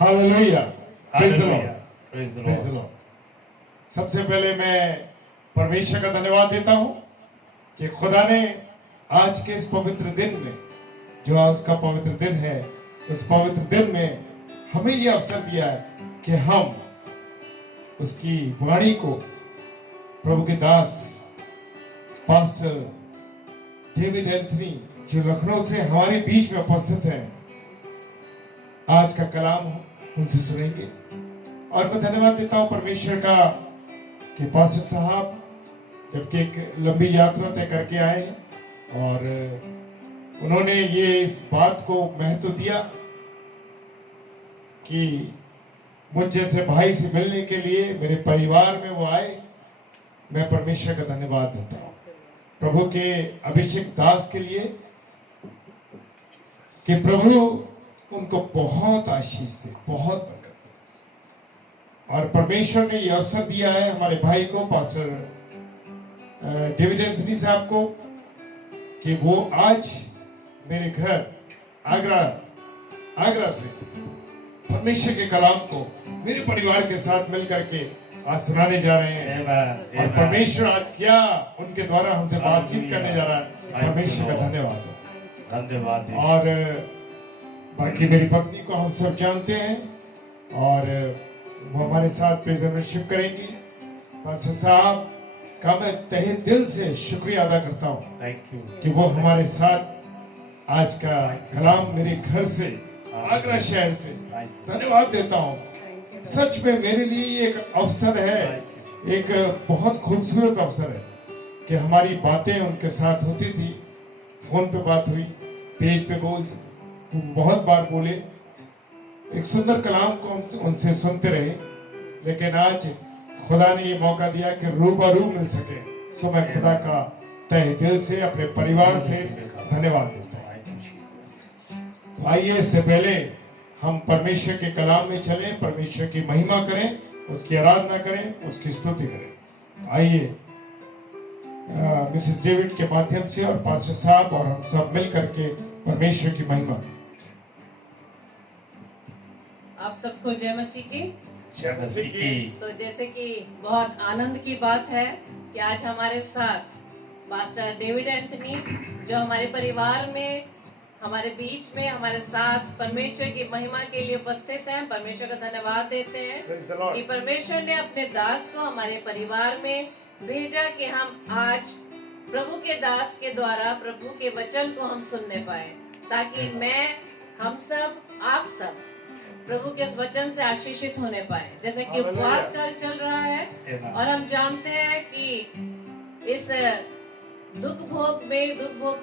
Hallelujah, praise the Hallelujah. Lord, Praise the praise the Lord. Lord. सबसे पहले मैं परमेश्वर का धन्यवाद देता हूं कि खुदा ने आज के इस पवित्र दिन में, जो आज का पवित्र दिन है, उस पवित्र दिन में हमें यह अवसर दिया है कि हम उसकी वाणी को, प्रभु के दास पास्टर डेविड एंथनी जो लखनऊ से हमारे बीच में उपस्थित हैं, आज का कलाम उनसे सुनेंगे। और मैं धन्यवाद देता हूं परमेश्वर का कि पास्टर साहब जबकि एक लंबी यात्रा तय करके आए हैं और उन्होंने ये इस बात को महत्व दिया कि मुझ जैसे भाई से मिलने के लिए मेरे परिवार में वो आए। मैं परमेश्वर का धन्यवाद देता हूँ प्रभु के अभिषेक दास के लिए कि प्रभु उनको बहुत आशीष दे, बहुत बरकत दे। और परमेश्वर ने यह अवसर दिया है हमारे भाई को, पास्टर डेविड एंथनी साहब को, कि वो आज मेरे घर आगरा से परमेश्वर के कलाम को मेरे परिवार के साथ मिलकर के आज सुनाने जा रहे हैं। Amen. और परमेश्वर आज क्या उनके द्वारा हमसे बातचीत करने जा रहा है, परमेश्वर का धन्यवाद हो। धन्यवाद। और बाकी मेरी पत्नी को हम सब जानते हैं और वो हमारे साथ प्रेजेंटशिप करेंगी। पास्टर साहब का मैं तहे दिल से शुक्रिया अदा करता हूँ Thank you. कि वो हमारे साथ आज का कलाम मेरे घर से, आगरा शहर से, धन्यवाद देता हूँ। सच में मेरे लिए एक अवसर है, एक बहुत खूबसूरत अवसर है कि हमारी बातें उनके साथ होती थी। फोन पे बात हुई, पेज पे बहुत बार बोले, एक सुंदर कलाम को उनसे सुनते रहे। लेकिन आज खुदा ने ये मौका दिया कि रूबरू मिल सके, सो मैं खुदा का तहे दिल से, अपने परिवार से धन्यवाद देता हूँ। आइए इससे पहले हम परमेश्वर के कलाम में चलें, परमेश्वर की महिमा करें, उसकी आराधना करें, उसकी स्तुति करें। आइए मिसेस डेविड के माध्यम से और पास्टर साहब और हम सब मिल करके परमेश्वर की महिमा। आप सबको जय मसीह की। जय मसीह की। तो जैसे कि बहुत आनंद की बात है कि आज हमारे साथ पास्टर डेविड एंथनी जो हमारे परिवार में, हमारे बीच में, हमारे साथ परमेश्वर की महिमा के लिए उपस्थित हैं। परमेश्वर का धन्यवाद देते हैं कि परमेश्वर ने अपने दास को हमारे परिवार में भेजा कि हम आज प्रभु के दास के द्वारा प्रभु के वचन को हम सुनने पाए, ताकि मैं, हम सब, आप सब प्रभु के इस वचन से आशीषित होने पाए। जैसे कि उपवास काल चल रहा है और हम जानते हैं कि इस दुख भोग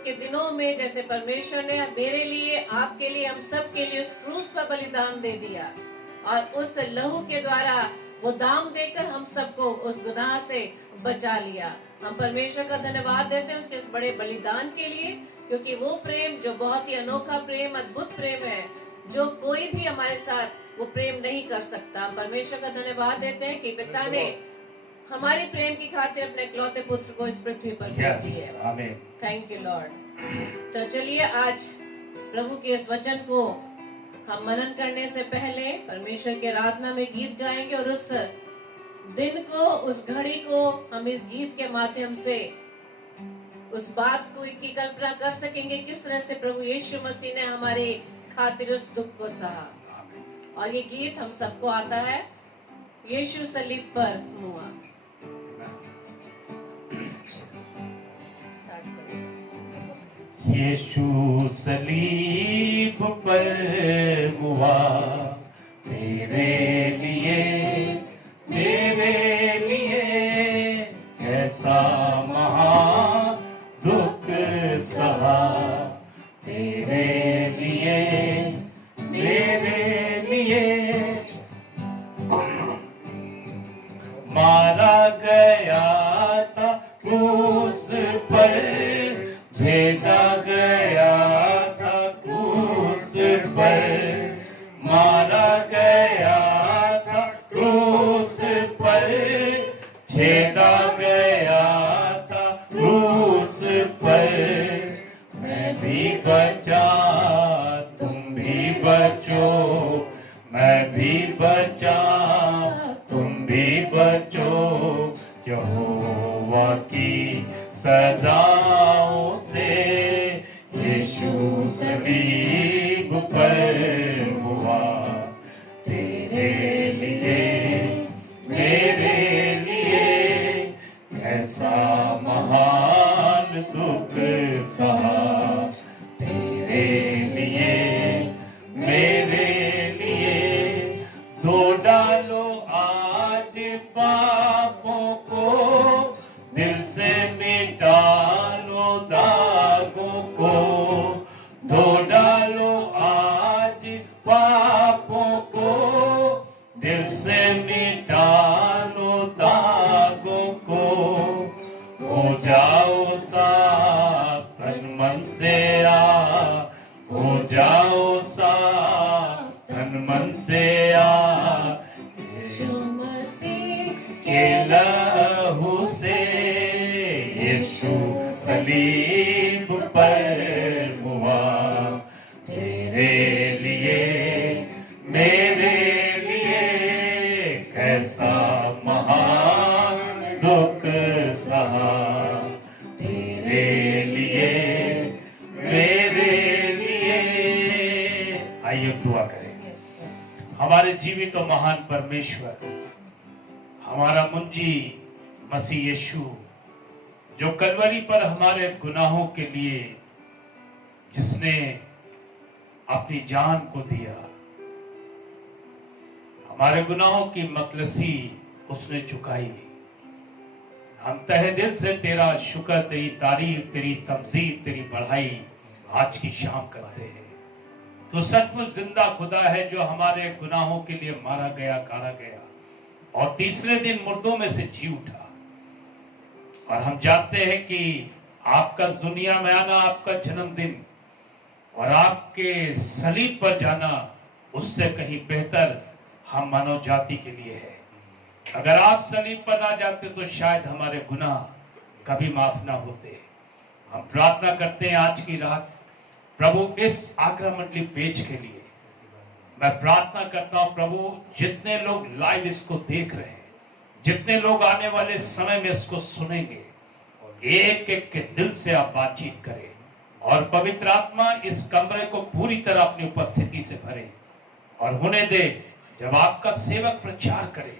के दिनों में जैसे परमेश्वर ने मेरे लिए, आपके लिए, हम सब के लिए उस क्रूस पर बलिदान दे दिया और उस लहू के द्वारा वो दाम देकर हम सबको उस गुनाह से बचा लिया। हम परमेश्वर का धन्यवाद देते हैं उसके इस बड़े बलिदान के लिए, क्योंकि वो प्रेम जो बहुत ही अनोखा प्रेम, अद्भुत प्रेम है, जो कोई भी हमारे साथ वो प्रेम नहीं कर सकता। परमेश्वर का धन्यवाद देते हैं कि पिता ने हमारे प्रेम की खातिर अपने इकलौते पुत्र को इस पृथ्वी पर भेज दिया है। Thank you Lord. तो चलिए आज प्रभु के इस वचन को हम मनन करने से पहले परमेश्वर के आराधना में गीत गाएंगे और उस दिन को, उस घड़ी को हम इस गीत के माध्यम से उस बात को की कल्पना कर सकेंगे किस तरह से प्रभु यीशु मसीह ने हमारे खातिर उस दुख को सहा। और ये गीत हम सबको आता है, यीशु सलीब पर हुआ। यीशु सलीब पर हुआ मेरे लिए, मेरे लिए ऐसा महा दुख सहा। तेरे लिए, मेरे लिए मारा गया था क्रूस पर, भेजा गया था क्रूस पर, मारा गया था क्रूस पर, छेदा गया था क्रूस पर। मैं भी बचा, तुम भी बचो, मैं भी बचा, तुम भी बचो, यहोवा की सजाओं से। यीशु सलीब पर हुआ तेरे लिए, मेरे लिए, ऐसा महान दुख सहा। तेरे लिए, मेरे लिए, धो डालो आज पापों को, दिल से मिटा लो दागों को। धो डालो आज पापों को, दिल से मिटा लो दागों को। हो जाओ साफ तन मन से हो जाओ साफ तन मन से यीशु मसीह के लहू से। यीशु सलीब पर हुआ तेरे लिए, मेरे लिए, कैसा महान दुख सहा। तेरे लिए, मेरे लिए। आइए दुआ करें। हमारे जीवित और महान परमेश्वर, हमारा मुंजी मसीह यीशु, जो कलवरी पर हमारे गुनाहों के लिए जिसने अपनी जान को दिया, हमारे गुनाहों की मतलसी उसने चुकाई। हम तहे दिल से तेरा शुक्र, तेरी तारीफ, तेरी तमजीद, तेरी बढ़ाई आज की शाम करते हैं। तो सचमुच जिंदा खुदा है जो हमारे गुनाहों के लिए मारा गया, काटा गया और तीसरे दिन मुर्दों में से जी उठा। और हम जानते हैं कि आपका दुनिया में आना, आपका जन्मदिन और आपके सलीब पर जाना उससे कहीं बेहतर हम मानव जाति के लिए है। अगर आप सलीब पर ना जाते तो शायद हमारे गुनाह कभी माफ ना होते। हम प्रार्थना करते हैं आज की रात प्रभु इस आग्रह मंडली पेज के लिए मैं प्रार्थना करता हूं प्रभु, जितने लोग लाइव इसको देख रहे हैं, जितने लोग आने वाले समय में इसको सुनेंगे, एक एक के दिल से आप बातचीत करें और पवित्र आत्मा इस कमरे को पूरी तरह अपनी उपस्थिति से भरे और होने दे जब आपका सेवक प्रचार करे,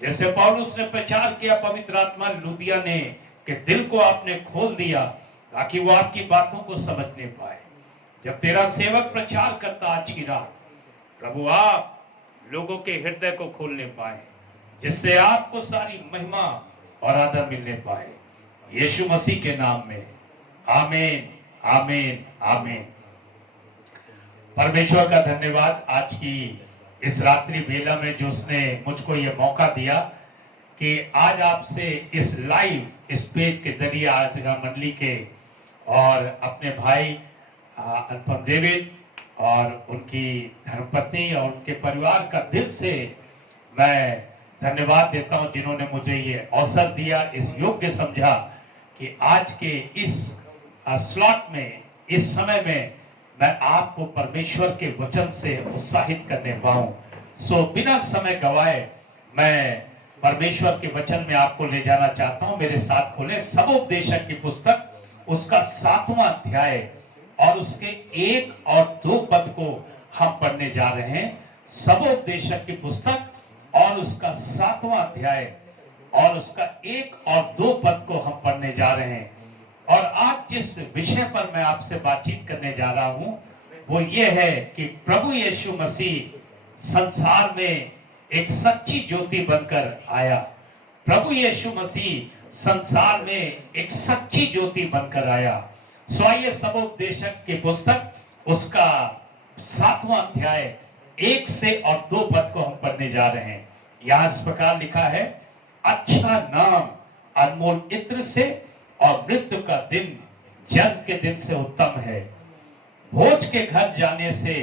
जैसे पौलुस ने प्रचार किया, पवित्र आत्मा लुदिया ने के दिल को आपने खोल दिया ताकि वो आपकी बातों को समझने पाए। जब तेरा सेवक प्रचार करता आज की रात प्रभु, आप लोगों के हृदय को खोलने पाए जिससे आपको सारी महिमा और आदर मिलने पाए। यीशु मसीह के नाम में आमीन, आमीन, आमीन। परमेश्वर का धन्यवाद आज की इस रात्रि बेला में जो उसने मुझको ये मौका दिया कि आज आपसे इस लाइव इस पेज के जरिए आज मंडली के और अपने भाई अनुपम डेविड और उनकी धर्मपत्नी और उनके परिवार का दिल से मैं धन्यवाद देता हूं जिन्होंने मुझे ये अवसर दिया, इस योग्य समझा कि आज के इस स्लॉट में, इस समय में मैं आपको परमेश्वर के वचन से उत्साहित करने पाऊं। सो बिना समय गवाए मैं परमेश्वर के वचन में आपको ले जाना चाहता हूं। मेरे साथ खोलें सबोपदेशक की पुस्तक, उसका 7वां अध्याय और उसके 1 और 2 पद को हम पढ़ने जा रहे हैं। सबोपदेशक की पुस्तक और उसका 7वां अध्याय और उसका 1 और 2 पद को हम पढ़ने जा रहे हैं। और आज जिस विषय पर मैं आपसे बातचीत करने जा रहा हूं वो ये है कि प्रभु यीशु मसीह संसार में एक सच्ची ज्योति बनकर आया। प्रभु यीशु मसीह संसार में एक सच्ची ज्योति बनकर आया। स्वाय सबोपदेशक की पुस्तक उसका 7वां अध्याय 1 से और 2 पद को हम पढ़ने जा रहे हैं। यहाँ इस प्रकार लिखा है, अच्छा नाम अनमोल इत्र से और मृत्यु का दिन जन्म के दिन से उत्तम है। भोज के घर जाने से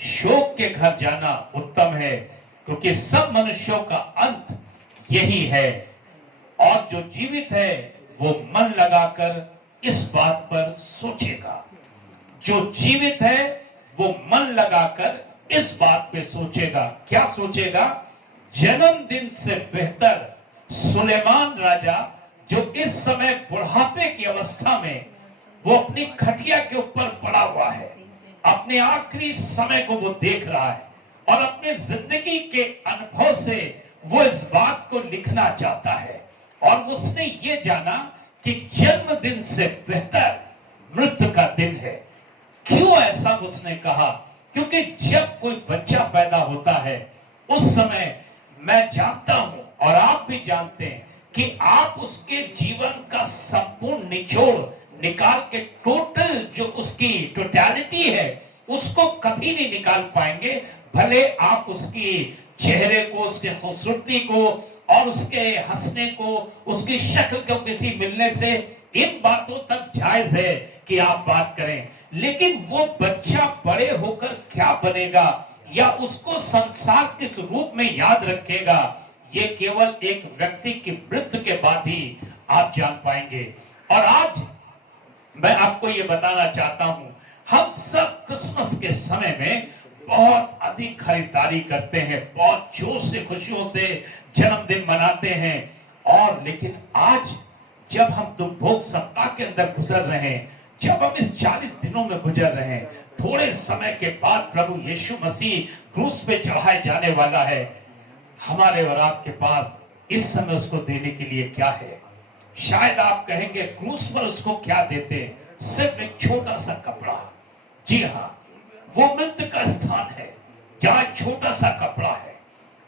शोक के घर जाना उत्तम है, क्योंकि सब मनुष्यों का अंत यही है। और जो जीवित है वो मन लगाकर इस बात पर सोचेगा। जो जीवित है वो मन लगाकर इस बात पे सोचेगा। क्या सोचेगा? जन्मदिन से बेहतर सुलेमान राजा, जो इस समय बुढ़ापे की अवस्था में वो अपनी खटिया के ऊपर पड़ा हुआ है, अपने आखिरी समय को वो देख रहा है और अपने जिंदगी के अनुभव से वो इस बात को लिखना चाहता है। और उसने ये जाना कि जन्मदिन से बेहतर मृत्यु का दिन है। क्यों ऐसा उसने कहा? क्योंकि जब कोई बच्चा पैदा होता है उस समय मैं जानता हूं और आप भी जानते हैं कि आप उसके जीवन का संपूर्ण निचोड़ निकाल के टोटल जो उसकी टोटलिटी है उसको कभी नहीं निकाल पाएंगे। भले आप उसकी चेहरे को, उसके खूबसूरती को और उसके हंसने को, उसकी शक्ल को किसी मिलने से, इन बातों तक जायज है कि आप बात करें, लेकिन वो बच्चा बड़े होकर क्या बनेगा या उसको संसार किस रूप में याद रखेगा, ये केवल एक व्यक्ति की मृत्यु के बाद ही आप जान पाएंगे। और आज मैं आपको ये बताना चाहता हूं, हम सब क्रिसमस के समय में बहुत अधिक खरीदारी करते हैं, बहुत जोश से, खुशियों से जन्मदिन मनाते हैं। और लेकिन आज जब हम दुर्भोग सप्ताह के अंदर गुजर रहे हैं, जब हम इस 40 दिनों में गुजर रहे हैं, थोड़े समय के बाद प्रभु यीशु मसीह क्रूस पे चढ़ाए जाने वाला है, हमारे और आपके पास इस समय उसको देने के लिए क्या है? शायद आप कहेंगे क्रूस पर उसको क्या देते? सिर्फ एक छोटा सा कपड़ा। जी हाँ, वो मृत्यु का स्थान है जहां छोटा सा कपड़ा है।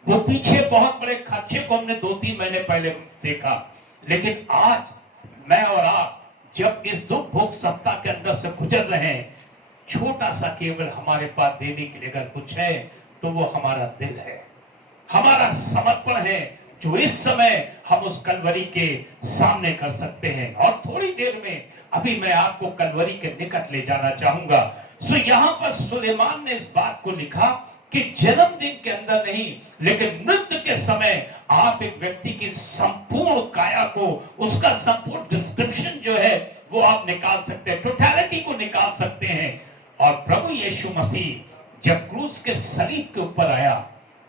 वो पीछे बहुत बड़े खर्चे को हमने 2-3 महीने पहले देखा, लेकिन आज मैं और आप जब इस दुख भोग सप्ताह के अंदर से गुजर रहे हैं, छोटा सा केवल हमारे पास देने के लिए अगर कुछ है तो वो हमारा दिल है, हमारा समर्पण है, जो इस समय हम उस कलवरी के सामने कर सकते हैं। और थोड़ी देर में अभी मैं आपको कलवरी के निकट ले जाना चाहूंगा। सो यहाँ पर सुलेमान ने इस बात को लिखा कि जन्मदिन के अंदर नहीं, लेकिन मृत्यु के समय आप एक व्यक्ति की संपूर्ण काया को, उसका संपूर्ण डिस्क्रिप्शन जो है वो आप निकाल सकते हैं, टोटलिटी को निकाल सकते हैं। और प्रभु यीशु मसीह जब क्रूस के सलीब के ऊपर आया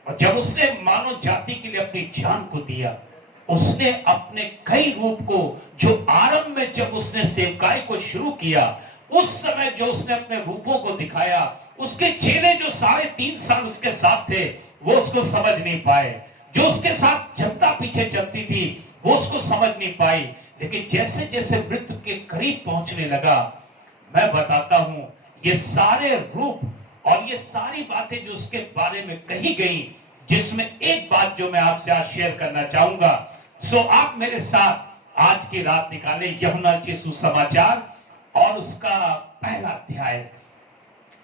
और जब उसने मानव जाति के लिए अपनी जान को दिया, उसने अपने कई रूप को, जो आरंभ में जब उसने सेवकाई को शुरू किया, उस समय जो उसने अपने रूपों को दिखाया, उसके चेले जो 3.5 साल उसके साथ थे वो उसको समझ नहीं पाए, जो उसके साथ जनता पीछे चलती थी वो उसको समझ नहीं पाई। लेकिन जैसे जैसे मृत्यु के करीब पहुंचने लगा, मैं बताता हूं, ये सारे रूप और ये सारी बातें जो उसके बारे में कही गई, जिसमें एक बात जो मैं आपसे आज शेयर करना चाहूंगा। सो आप मेरे साथ आज की रात निकाले यूहन्ना के सुसमाचार और उसका पहला अध्याय।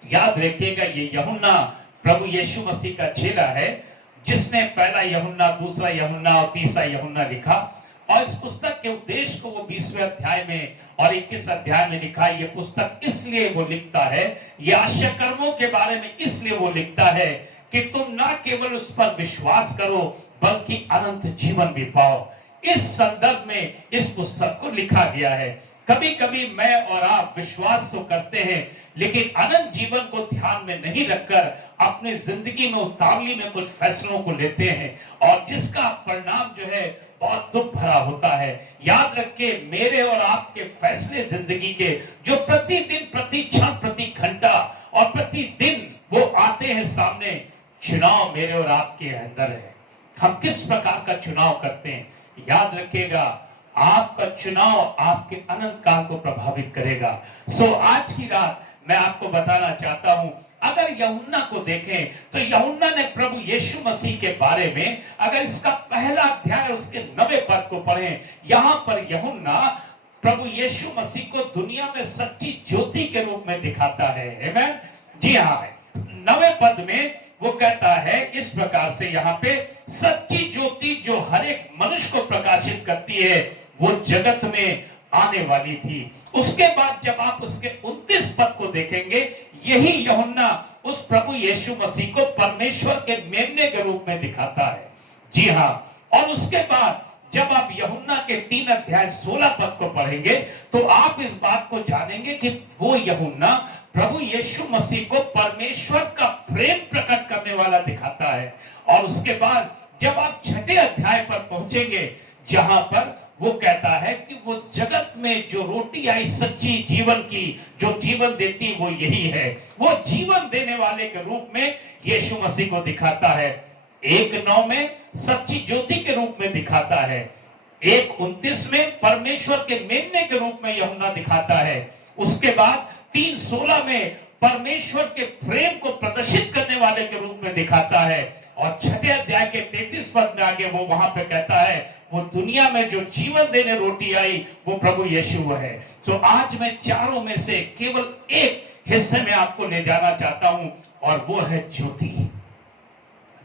याद रखिएगा, ये यूहन्ना प्रभु यीशु मसीह का चेला है, जिसने पहला यूहन्ना, दूसरा यूहन्ना और तीसरा यूहन्ना लिखा। और इस पुस्तक के उद्देश्य को वो 20वें अध्याय में और 21 अध्याय में लिखा। ये पुस्तक इसलिए वो लिखता है, ये आश्चर्य कर्मों के बारे में इसलिए वो लिखता है कि तुम ना केवल उस पर विश्वास करो बल्कि अनंत जीवन भी पाओ। इस संदर्भ में इस पुस्तक को लिखा गया है। कभी कभी मैं और आप विश्वास तो करते हैं, लेकिन अनंत जीवन को ध्यान में नहीं रखकर अपनी जिंदगी में उतावली में कुछ फैसलों को लेते हैं और जिसका परिणाम जो है बहुत दुख भरा होता है। याद रखिए, मेरे और आपके फैसले जिंदगी के जो प्रतिदिन, प्रति क्षण, प्रति घंटा और प्रतिदिन वो आते हैं सामने, चुनाव मेरे और आपके अंदर है। हम किस प्रकार का चुनाव करते हैं, याद रखिएगा, आपका चुनाव आपके अनंत काल को प्रभावित करेगा। सो आज की रात मैं आपको बताना चाहता हूं, अगर यूहन्ना को देखें तो यूहन्ना ने प्रभु यीशु मसीह के बारे में, अगर इसका पहला अध्याय उसके 9वें पद को पढ़ें, यहां पर यूहन्ना प्रभु यीशु मसीह को दुनिया में सच्ची ज्योति के रूप में दिखाता है। आमीन। जी हाँ, 9वें पद में वो कहता है इस प्रकार से, यहाँ पे सच्ची ज्योति जो हर एक मनुष्य को प्रकाशित करती है, वो जगत में आने वाली थी। उसके बाद जब आप उसके 29 पद को देखेंगे, यही यूहन्ना उस प्रभु यीशु मसीह को परमेश्वर के मेमने के रूप में दिखाता है। जी हाँ, और उसके बाद जब आप यूहन्ना के 3 अध्याय 16 पद को पढ़ेंगे तो आप इस बात को जानेंगे कि वो यूहन्ना प्रभु यीशु मसीह को परमेश्वर का प्रेम प्रकट करने वाला दिखाता है। और उसके बाद जब आप 6ठे अध्याय पर पहुंचेंगे, जहां पर वो कहता है कि वो जगत में जो रोटी आई सच्ची जीवन की, जो जीवन देती वो यही है। वो जीवन देने वाले के रूप में यीशु मसीह को दिखाता है। 1:9 में सच्ची ज्योति के रूप में दिखाता है। 1:29 में परमेश्वर के मेमने के रूप में यूहन्ना दिखाता है। उसके बाद 3:16 में परमेश्वर के प्रेम को प्रदर्शित करने वाले के रूप में दिखाता है। और 6ठे अध्याय के 33 पद में आगे वो वहां पे कहता है वो दुनिया में जो जीवन देने रोटी आई वो प्रभु यीशु है। तो आज मैं चारों में से केवल एक हिस्से में आपको ले जाना चाहता हूं, और वो है ज्योति।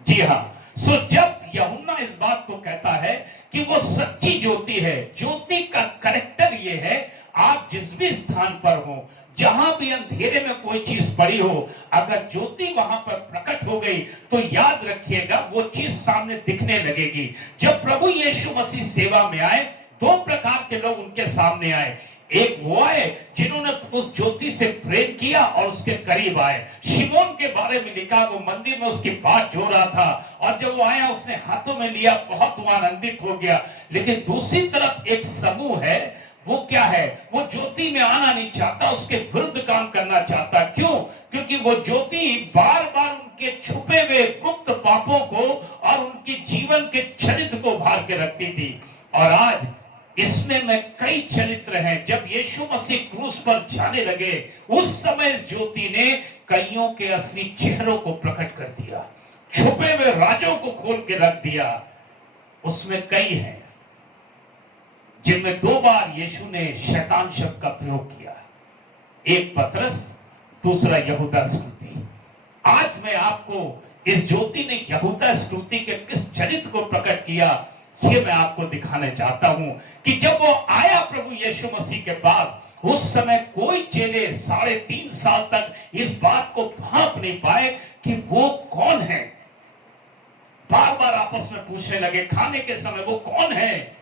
जी हाँ, सो जब यूहन्ना इस बात को कहता है कि वो सच्ची ज्योति है, ज्योति का कैरेक्टर ये है, आप जिस भी स्थान पर हो, जहां भी अंधेरे में कोई चीज पड़ी हो, अगर ज्योति वहां पर प्रकट हो गई तो याद रखिएगा वो चीज सामने दिखने लगेगी। जब प्रभु यीशु मसीह सेवा में आए, 2 प्रकार के लोग उनके सामने आए। एक वो आए जिन्होंने उस ज्योति से प्रेम किया और उसके करीब आए। शिमोन के बारे में लिखा, वो मंदिर में उसकी बात हो रहा था, और जब वो आया उसने हाथों में लिया, बहुत वो आनंदित हो गया। लेकिन दूसरी तरफ एक समूह है, वो क्या है, वो ज्योति में आना नहीं चाहता, उसके विरुद्ध काम करना चाहता। क्यों? क्योंकि वो ज्योति बार बार उनके छुपे हुए गुप्त पापों को और उनकी जीवन के चरित्र को उभार के रखती थी। और आज इसमें में कई चरित्र हैं। जब यीशु मसीह क्रूस पर जाने लगे, उस समय ज्योति ने कईयों के असली चेहरों को प्रकट कर दिया, छुपे हुए राजों को खोल के रख दिया। उसमें कई हैं जिनमें 2 बार यीशु ने शैतान शब्द का प्रयोग किया, एक पतरस, दूसरा यहूदा इस्करियोती। आज मैं आपको इस ज्योति ने यहूदा इस्करियोती के किस चरित्र को प्रकट किया, ये मैं आपको दिखाने चाहता हूं कि जब वो आया प्रभु यीशु मसीह के बाद, उस समय कोई चेले 3.5 साल तक इस बात को भांप नहीं पाए कि वो कौन है। बार बार आपस में पूछने लगे, खाने के समय वो कौन है,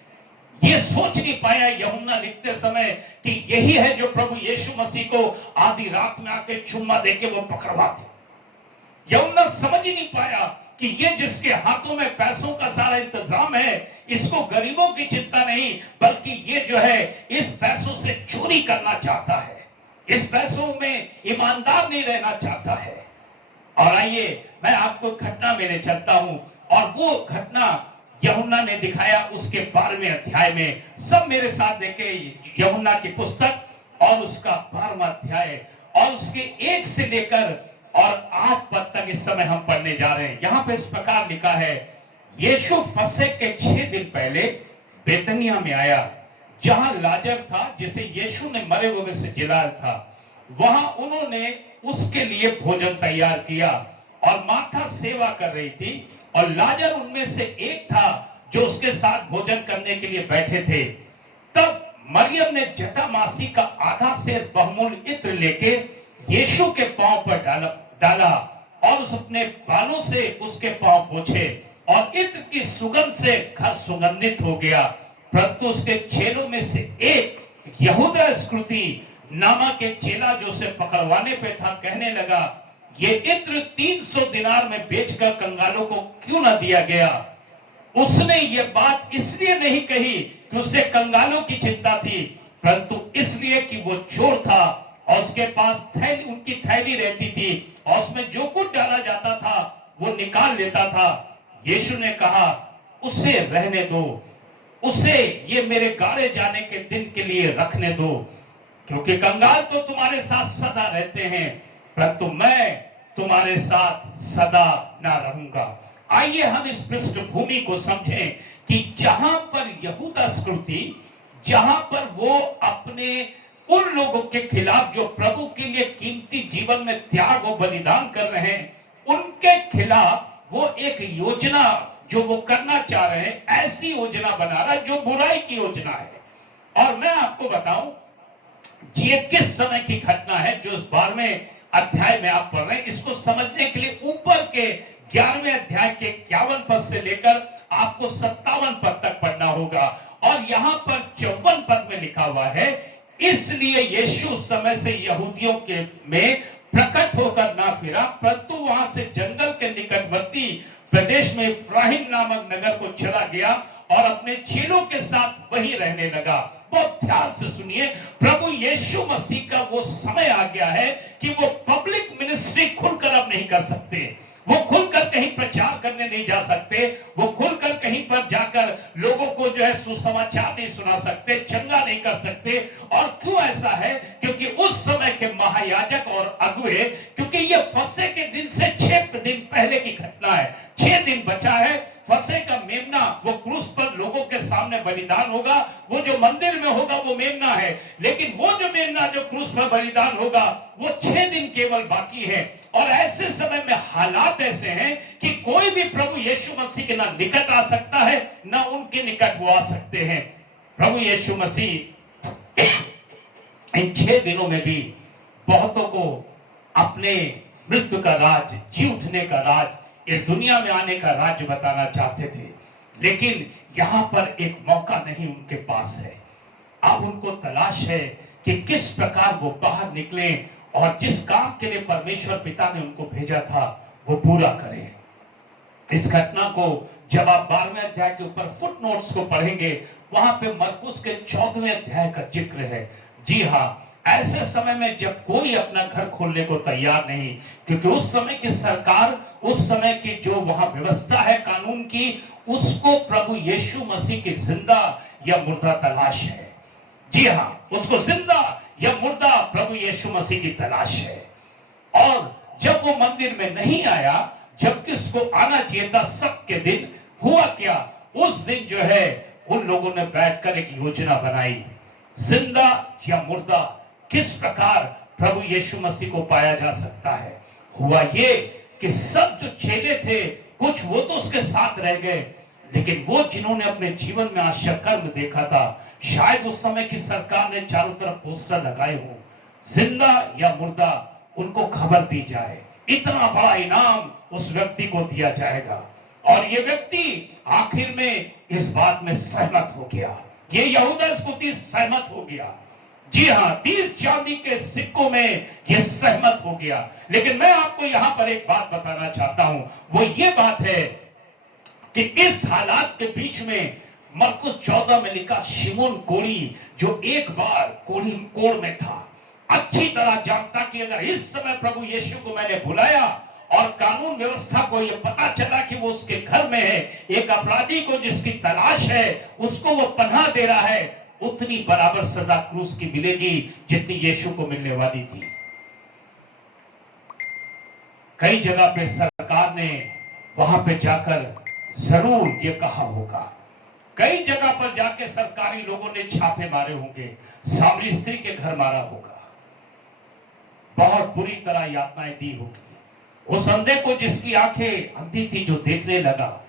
ये सोच नहीं पाया यूहन्ना लिखते समय कि यही है जो प्रभु यीशु मसीह को आधी रात में आके चुम्मा देके वो पकड़वा दे। यूहन्ना समझ ही नहीं पाया कि ये जिसके हाथों में पैसों का सारा इंतजाम है, इसको गरीबों की चिंता नहीं, बल्कि ये जो है इस पैसों से चोरी करना चाहता है, इस पैसों में ईमानदार नहीं रहना चाहता है। और आइए मैं आपको घटना में ले चलता हूं, और वो घटना यूहन्ना ने दिखाया उसके 12वें अध्याय में। सब मेरे साथ देखे यूहन्ना की पुस्तक और उसका 12वां अध्याय, और उसके 1 से लेकर और 8 पद तक इस समय हम पढ़ने जा रहे हैं। यहाँ पे इस प्रकार लिखा है, यीशु फसह के 6 दिन पहले बेतनिया में आया, जहां लाजर था जिसे यीशु ने मरे हुए में से जिलाया था। वहां उन्होंने उसके लिए भोजन तैयार किया, और माता सेवा कर रही थी, और लाजर उनमें से एक था जो उसके साथ भोजन करने के लिए बैठे थे। तब मरियम ने जटामासी का आधा सेर बहुमूल्य इत्र लेके यीशु के पांव पर डाला और उस अपने बालों से उसके पांव पोंछे, और इत्र की सुगंध से घर सुगंधित हो गया। परंतु उसके चेलों में से एक यहूदा इस्करियोती नामक एक चेला जो उसे पकड़वाने पे था, कहने लगा, ये इत्र 300 दिनार में बेचकर कंगालों को क्यों ना दिया गया। उसने ये बात इसलिए नहीं कही कि उसे कंगालों की चिंता थी, परंतु इसलिए कि वो चोर था, और उसके पास उनकी थैली रहती थी, और उसमें जो कुछ डाला जाता था वो निकाल लेता था। यीशु ने कहा, उसे रहने दो, उसे ये मेरे गाड़े जाने के दिन के लिए रखने दो, क्योंकि कंगाल तो तुम्हारे साथ सदा रहते हैं, परंतु मैं तुम्हारे साथ सदा ना रहूंगा। आइए हम इस पृष्ठभूमि को समझें कि जहां पर यहूदा इस्करियोती, जहां पर वो अपने उन लोगों के खिलाफ जो प्रभु के लिए कीमती जीवन में त्याग और बलिदान कर रहे हैं, उनके खिलाफ वो एक योजना जो वो करना चाह रहे हैं, ऐसी योजना बना रहा जो बुराई की योजना है। और मैं आपको बताऊं ये किस समय की घटना है जो इस 12वें अध्याय में आप पढ़ रहे हैं। इसको समझने के लिए ऊपर के 11वें अध्याय के 51 पद से लेकर आपको 57 पद तक पढ़ना होगा। और यहाँ पर 54 पद में लिखा हुआ है, इसलिए यीशु उस समय से यहूदियों के में प्रकट होकर ना फिरा, परंतु वहां से जंगल के निकटवर्ती प्रदेश में इफ्राहिम नामक नगर को चला गया और अपने चेलों के साथ वहीं रहने लगा। बहुत ध्यान से सुनिए, प्रभु यीशु मसीह का वो समय आ गया है कि वो पब्लिक मिनिस्ट्री खुलकर अब नहीं कर सकते, वो खुलकर कहीं प्रचार करने नहीं जा सकते, वो खुलकर कहीं पर जाकर लोगों को जो है सुसमाचार नहीं सुना सकते, चंगा नहीं कर सकते। और क्यों ऐसा है? क्योंकि उस समय के महायाजक और अगुए, क्योंकि ये फसह के दिन से 6 दिन पहले की घटना है, 6 दिन बचा है। फसह का मेमना वो क्रूस पर लोगों के सामने बलिदान होगा, वो जो मंदिर में होगा वो मेमना है, लेकिन वो जो मेमना जो क्रूस पर बलिदान होगा वो 6 दिन केवल बाकी है। और ऐसे समय में हालात ऐसे हैं कि कोई भी प्रभु यीशु मसीह के ना निकट आ सकता है, ना उनके निकट वो आ सकते हैं। प्रभु यीशु मसीह इन 6 दिनों में भी बहुतों को अपने मृत्यु का राज, जी उठने का राज, इस दुनिया में आने का राज्य बताना चाहते थे, लेकिन यहाँ पर एक मौका नहीं उनके पास है। अब उनको तलाश है कि किस प्रकार वो बाहर निकले और जिस काम के लिए परमेश्वर पिता ने उनको भेजा था वो पूरा करें। इस घटना को जब आप 12वें अध्याय के ऊपर फुटनोट्स को पढ़ेंगे, वहां पे मरकुस के 14वें अध्याय का जिक्र है। जी हाँ, ऐसे समय में जब कोई अपना घर खोलने को तैयार नहीं, क्योंकि उस समय की सरकार, उस समय की जो वहां व्यवस्था है कानून की, उसको प्रभु यीशु मसीह की जिंदा या मुर्दा तलाश है। जी हाँ, उसको जिंदा या मुर्दा प्रभु यीशु मसीह की तलाश है। और जब वो मंदिर में नहीं आया, जबकि उसको आना चाहिए था, सब के दिन हुआ क्या? उस दिन जो है उन लोगों ने बैठकर एक योजना बनाई, जिंदा या मुर्दा किस प्रकार प्रभु यीशु मसीह को पाया जा सकता है। हुआ ये कि सब जो चेले थे, कुछ वो तो उसके साथ रह गए, लेकिन वो जिन्होंने अपने जीवन में आश्चर्य कर्म देखा था, शायद उस समय की सरकार ने चारों तरफ पोस्टर लगाए हो, जिंदा या मुर्दा, उनको खबर दी जाए, इतना बड़ा इनाम उस व्यक्ति को दिया जाएगा। और ये व्यक्ति आखिर में इस बात में सहमत हो गया, ये यहूदा इस्करियोती सहमत हो गया। जी हाँ, 30 चांदी के सिक्कों में ये सहमत हो गया। लेकिन मैं आपको यहां पर एक बात बताना चाहता हूं, वो ये बात है कि इस हालात के बीच में मरकुस 14 में लिखा शिमोन कोढ़ी, जो एक बार कोढ़ में था, अच्छी तरह जानता कि अगर इस समय प्रभु यीशु को मैंने बुलाया और कानून व्यवस्था को यह पता चला कि वो उसके घर में है, एक अपराधी को जिसकी तलाश है उसको वो पनाह दे रहा है, उतनी बराबर सजा क्रूस की मिलेगी जितनी यीशु को मिलने वाली थी। कई जगह पे सरकार ने वहां पे जाकर जरूर ये कहा होगा, कई जगह पर जाके सरकारी लोगों ने छापे मारे होंगे, सामरी स्त्री के घर मारा होगा, बहुत बुरी तरह यातनाएं दी होगी। उस अंधे को जिसकी आंखें अंधी थी, जो देखने लगा,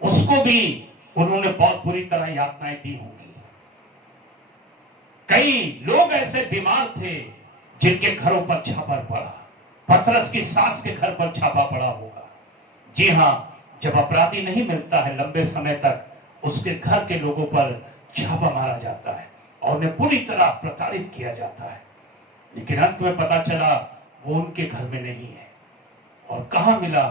उसको भी उन्होंने बहुत बुरी तरह यातनाएं दी होंगी। कई लोग ऐसे बीमार थे जिनके घरों पर छापा पड़ा, पतरस की सास के घर पर छापा पड़ा होगा। जी हाँ, जब अपराधी नहीं मिलता है लंबे समय तक, उसके घर के लोगों पर छापा मारा जाता है और उन्हें पूरी तरह प्रताड़ित किया जाता है। लेकिन अंत में पता चला वो उनके घर में नहीं है, और कहां मिला?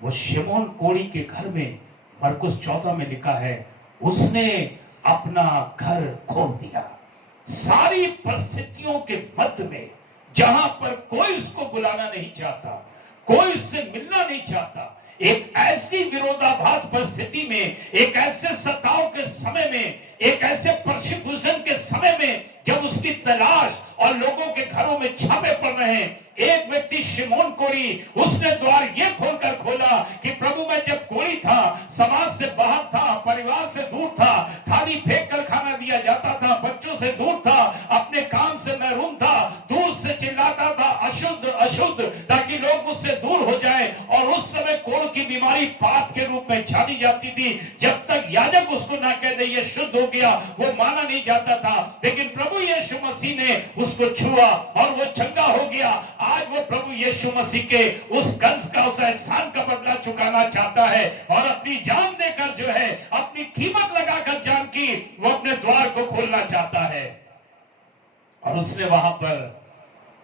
वो शिमोन कोढ़ी के घर में। मरकुस 14 में लिखा है, उसने अपना घर खोल दिया। सारी परिस्थितियों के मध्य में, जहां पर कोई उसको बुलाना नहीं चाहता, कोई उससे मिलना नहीं चाहता, एक ऐसी विरोधाभास परिस्थिति में, एक ऐसे सताव के समय में, एक ऐसे परसिक्यूशन के समय में, जब उसकी तलाश और लोगों के घरों में छापे पड़ रहे हैं, एक व्यक्ति शिमोन कोढ़ी, उसने द्वार ये खोलकर खोला कि प्रभु मैं जब कोढ़ी था, समाज से बाहर था, परिवार से दूर था, थाली फेंक कर खाना दिया जाता था, बच्चों से दूर था, अपने काम से महरूम था, दूर से चिल्लाता था अशुद्ध अशुद्ध, ताकि लोग मुझसे दूर हो जाए। और उस समय कोढ़ की बीमारी पाप के रूप में जानी जाती थी। जब तक याजक उसको ना कह दे ये शुद्ध हो गया, वो माना नहीं जाता था। लेकिन प्रभु यीशु मसीह ने उसको छुआ और वो चंगा हो गया। आज वो प्रभु यीशु मसीह के उस कंस का, उस एहसान का बदला चुकाना चाहता है और अपनी जान देकर जो है, अपनी कीमत लगाकर जान की, वो अपने द्वार को खोलना चाहता है। और उसने वहां पर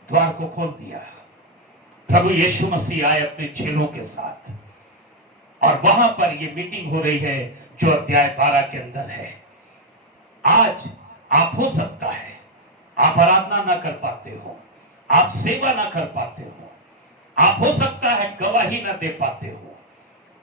द्वार को खोल दिया। प्रभु यीशु मसीह आए अपने चेलों के साथ और वहां पर ये मीटिंग हो रही है जो अध्याय 12 के अंदर है। आज आप हो सकता है आप आराधना ना कर पाते हो, आप सेवा ना कर पाते हो, आप हो सकता है गवाही ना दे पाते हो,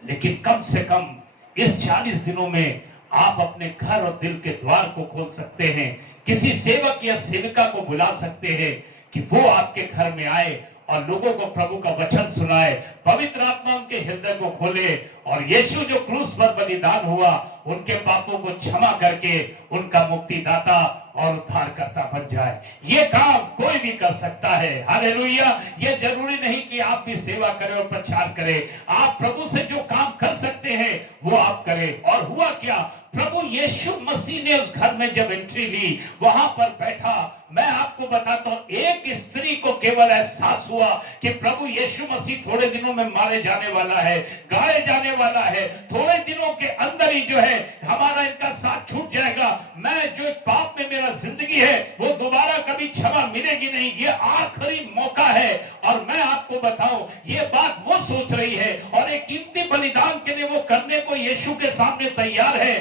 लेकिन कम से कम इस 40 दिनों में आप अपने घर और दिल के द्वार को खोल सकते हैं। किसी सेवक या सेविका को बुला सकते हैं कि वो आपके घर में आए और लोगों को प्रभु का वचन सुनाए, पवित्र आत्मा उनके हृदय को खोले और यीशु जो क्रूस पर बलिदान हुआ उनके पापों को क्षमा करके उनका मुक्तिदाता और उद्धारकर्ता बन जाए। ये काम कोई भी कर सकता है। हालेलुया। ये जरूरी नहीं कि आप भी सेवा करें और प्रचार करें, आप प्रभु से जो काम कर सकते हैं वो आप करें। और हुआ क्या, प्रभु यीशु मसीह ने उस घर में जब एंट्री ली, वहां पर बैठा, मैं आपको बताता हूं, एक स्त्री को केवल एहसास हुआ कि प्रभु यीशु मसीह थोड़े दिनों में मारे जाने वाला है, गाड़े जाने वाला है, थोड़े दिनों के अंदर ही जो है हमारा इनका साथ छूट जाएगा, मैं जो पाप में मेरा जिंदगी है वो दोबारा कभी क्षमा मिलेगी नहीं, ये आखिरी मौका है। और मैं आपको बताऊं, ये बात वो सोच रही है और एक कीमती बलिदान के लिए वो करने को यीशु के सामने तैयार है,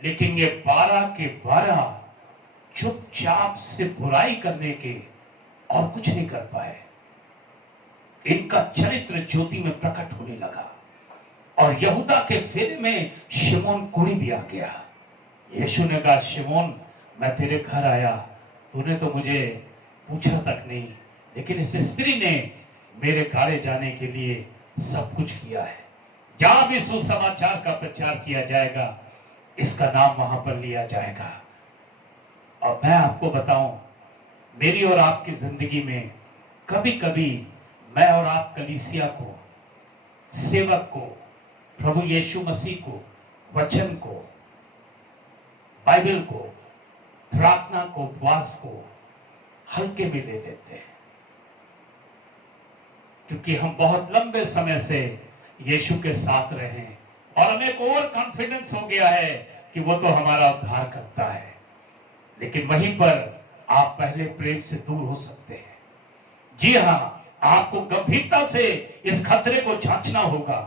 लेकिन ये 12 के 12 चुपचाप से बुराई करने के और कुछ नहीं कर पाए। इनका चरित्र ज्योति में प्रकट होने लगा और यहूदा के फेरे में शिमोन कुड़ी भी आ गया। यीशु ने कहा, शिमोन मैं तेरे घर आया, तूने तो मुझे पूछा तक नहीं, लेकिन इस स्त्री ने मेरे गाड़े जाने के लिए सब कुछ किया है। जहां भी सुसमाचार का प्रचार किया जाएगा इसका नाम वहां पर लिया जाएगा। और मैं आपको बताऊं, मेरी और आपकी जिंदगी में कभी कभी मैं और आप कलीसिया को, सेवक को, प्रभु यीशु मसीह को, वचन को, बाइबल को, प्रार्थना को, उपवास को हल्के में ले लेते हैं, क्योंकि हम बहुत लंबे समय से यीशु के साथ रहे हैं और हमें एक ओवर कॉन्फिडेंस हो गया है कि वो तो हमारा उद्धार करता है। लेकिन वहीं पर आप पहले प्रेम से दूर हो सकते हैं। जी हाँ, आपको गंभीरता से इस खतरे को जांचना होगा।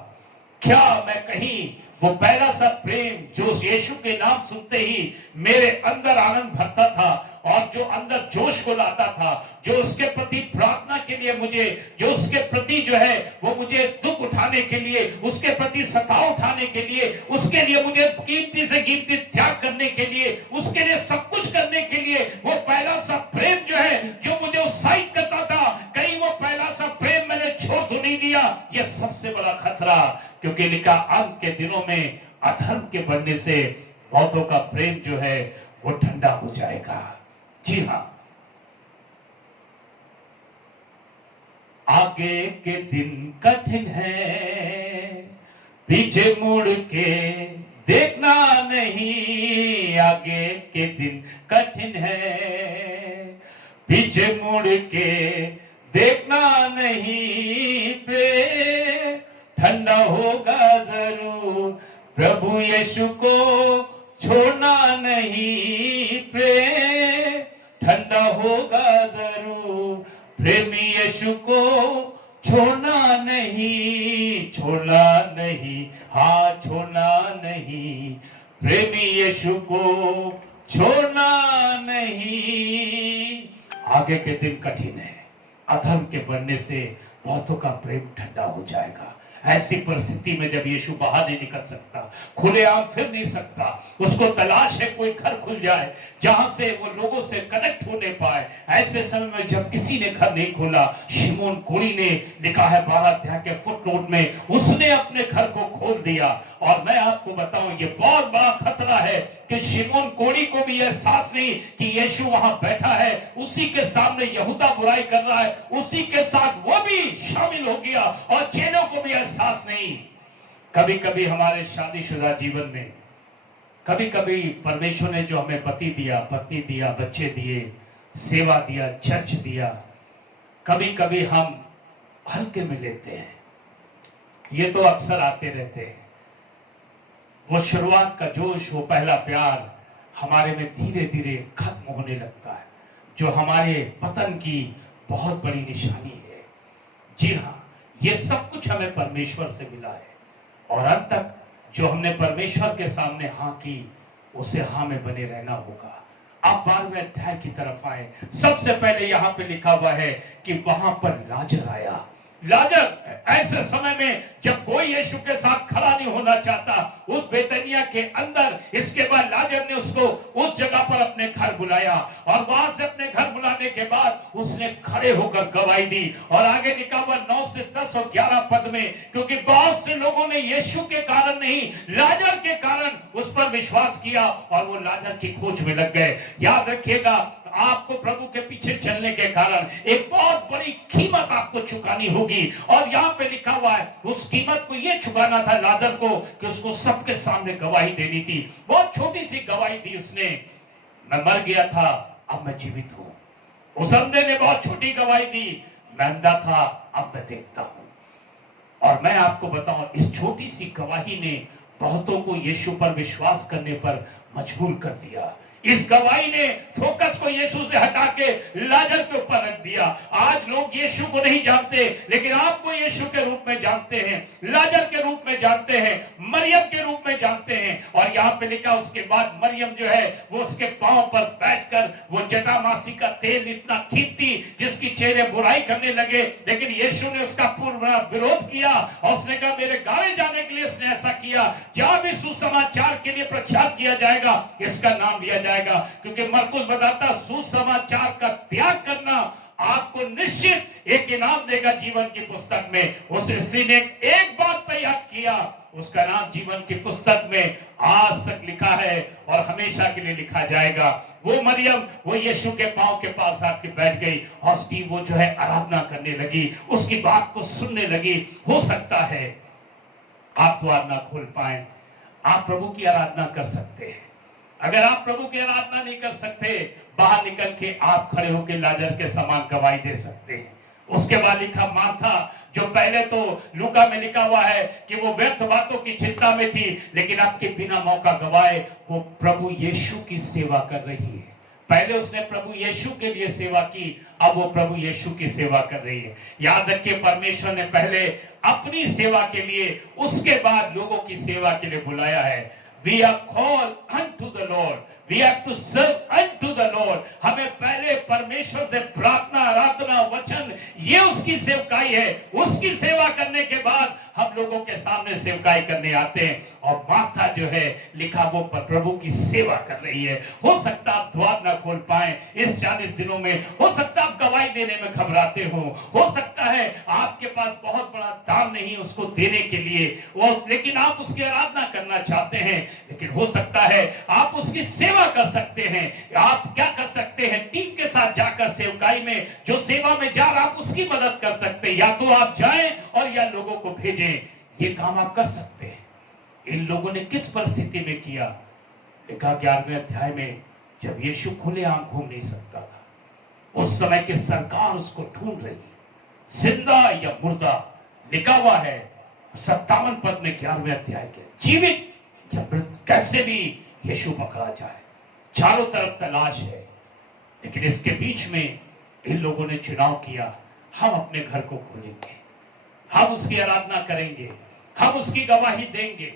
क्या मैं कहीं वो पहला सा प्रेम जो यीशु के नाम सुनते ही मेरे अंदर आनंद भरता था और जो अंदर जोश को लाता था, जो उसके प्रति प्रार्थना के लिए मुझे, जो उसके प्रति जो है वो मुझे दुख उठाने के लिए, उसके प्रति सताव उठाने के लिए, उसके लिए मुझे कीमती से कीमती त्याग करने के लिए, उसके लिए सब कुछ करने के लिए, वो पहला सा प्रेम जो है जो मुझे उत्साहित करता था, कहीं वो पहला सा प्रेम मैंने छोड़ तो नहीं दिया। ये सबसे बड़ा खतरा, क्योंकि लिखा अंत के दिनों में अधर्म के बढ़ने से बहुतों का प्रेम जो है वो ठंडा हो जाएगा। जी हाँ, आगे के दिन कठिन है, पीछे मुड़ के देखना नहीं। आगे के दिन कठिन है, पीछे मुड़ के देखना नहीं। प्रेम ठंडा होगा जरूर, प्रभु यीशु को छोड़ना नहीं। प्रेम ठंडा होगा जरूर, प्रेमी यीशु को छोड़ना नहीं, छोड़ना नहीं, हाँ छोड़ना नहीं। प्रेमी यीशु को छोड़ना नहीं। आगे के दिन कठिन है, अधर्म के बढ़ने से बहुतों का प्रेम ठंडा हो जाएगा। ऐसी परिस्थिति में जब यीशु बाहर नहीं निकल सकता, खुलेआम फिर नहीं सकता, उसको तलाश है कोई घर खुल जाए जहां से वो लोगों से कनेक्ट होने पाए। ऐसे समय में जब किसी ने घर नहीं खोला, शिमोन कोड़ी ने, लिखा है 12 अध्याय के फुटनोट में, उसने अपने घर को खोल दिया। और मैं आपको बताऊं, ये बहुत बड़ा खतरा है कि शिमोन कोड़ी को भी एहसास नहीं कि यीशु वहां बैठा है, उसी के सामने यहूदा बुराई कर रहा है, उसी के साथ वो भी शामिल हो गया और चेलों को भी एहसास नहीं। कभी कभी हमारे शादीशुदा जीवन में, कभी कभी परमेश्वर ने जो हमें पति दिया, पत्नी दिया, बच्चे दिए, सेवा दिया, चर्च दिया, कभी कभी हम हल्के में लेते हैं। ये तो अक्सर आते रहते हैं। वो शुरुआत का जोश, वो पहला प्यार हमारे में धीरे धीरे खत्म होने लगता है। जो हमारे पतन की बहुत बड़ी निशानी है। जी हाँ, ये सब कुछ हमें परमेश्वर से मिला है और अंत तक जो हमने परमेश्वर के सामने हाँ की उसे हाँ में बने रहना होगा। आप 12वें अध्याय की तरफ आए। सबसे पहले यहाँ पे लिखा हुआ है कि वहां पर लाजर आया। लाजर ऐसे समय में जब कोई यीशु के साथ खड़ा नहीं होना चाहता, उस बेतनिया के अंदर, इसके बाद लाजर ने उसको उस जगह पर अपने घर बुलाया और वहां से अपने घर बुलाने के बाद उसने खड़े होकर गवाही दी। और आगे लिखा हुआ 9 से 10 और 11 पद में, क्योंकि बहुत से लोगों ने यीशु के कारण नहीं, लाजर के कारण उस पर विश्वास किया और वो लाजर की खोज में लग गए। याद रखिएगा, आपको प्रभु के पीछे चलने के कारण एक बहुत बड़ी कीमत आपको चुकानी होगी। और यहाँ पे लिखा हुआ है उस कीमत को ये चुकाना था लाजर को कि उसको सबके सामने गवाही देनी थी। बहुत छोटी सी गवाही दी उसने, मैं मर गया था अब मैं जीवित हूं। उस अंधे ने बहुत छोटी गवाही दी, मैं अंधा था अब मैं देखता हूं। और मैं आपको बताऊं, इस छोटी सी गवाही ने बहुतों को यीशु पर विश्वास करने पर मजबूर कर दिया। इस गवाही ने फोकस को यीशु से हटा के लाजर के ऊपर रख दिया। आज लोग यीशु को नहीं जानते, लेकिन आपको यीशु के रूप में जानते हैं, लाजर के रूप में जानते हैं, मरियम के रूप में जानते हैं। और यहाँ पे लिखा, उसके बाद मरियम जो है वो उसके पांव पर बैठकर वो जटामासी का तेल इतना खींचती जिसकी चेहरे बुराई करने लगे, लेकिन यीशु ने उसका पूरा विरोध किया और उसने कहा मेरे गाड़े जाने के लिए इसने ऐसा किया, जहां भी सुसमाचार के लिए प्रचार किया जाएगा इसका नाम लिया जाएगा। क्योंकि मरकुस बताता सुसमाचार का त्याग करना आपको निश्चित एक इनाम देगा जीवन की पुस्तक में। उस स्त्री ने एक बात तैयार किया, उसका नाम जीवन की पुस्तक में आज तक लिखा है और हमेशा के लिए लिखा जाएगा। वो मरियम वो यीशु के पांव के पास आके बैठ गई और उसकी वो जो है आराधना करने लगी, उसकी बात को सुनने लगी। हो सकता है आप द्वार ना खोल पाए, आप प्रभु की आराधना कर सकते हैं। अगर आप प्रभु की आराधना नहीं कर सकते, बाहर निकल के आप खड़े होकर लाजर के समान गवाही दे सकते हैं। उसके बाद लिखा मार्था, जो पहले तो लूका में लिखा हुआ है कि वो व्यर्थ बातों की चिंता में थी, लेकिन अब के बिना मौका गवाए वो प्रभु यीशु की सेवा कर रही है। पहले उसने प्रभु यीशु के लिए सेवा की, अब वो प्रभु यीशु की सेवा कर रही है। याद रखिए, परमेश्वर ने पहले अपनी सेवा के लिए, उसके बाद लोगों की सेवा के लिए बुलाया है। We are called unto the Lord. We have to serve unto the Lord. हमें पहले परमेश्वर से प्रार्थना, आराधना, वचन, ये उसकी सेवकाई है। उसकी सेवा करने के बाद हम लोगों के सामने सेवकाई करने आते हैं। और माता जो है लिखा वो प्रभु की सेवा कर रही है। हो सकता आप द्वार ना खोल पाए इस 40 दिनों में, हो सकता आप गवाही देने में घबराते हो सकता है आपके पास बहुत बड़ा दान नहीं उसको देने के लिए, लेकिन आप उसकी आराधना करना चाहते हैं। लेकिन हो सकता है आप उसकी सेवा कर सकते हैं। आप क्या कर सकते हैं, टीम के साथ जाकर सेवकाई में जो सेवा में जा रहा आप उसकी मदद कर सकते हैं। या तो आप जाएं और या लोगों को भेजें, ये काम आप कर सकते हैं। इन लोगों ने किस परिस्थिति में किया, लिखा 11वें अध्याय में, जब यीशु खुलेआम घूम नहीं सकता था, उस समय की सरकार उसको ढूंढ रही, जिंदा या मुर्दा। लिखा हुआ है 57 पद में 11वें अध्याय के, जीवित या मृत, कैसे भी यीशु पकड़ा जाए। चारों तरफ तलाश है, लेकिन इसके बीच में इन लोगों ने चुनाव किया, हम अपने घर को खोलेंगे, हम उसकी आराधना करेंगे, हम उसकी गवाही देंगे,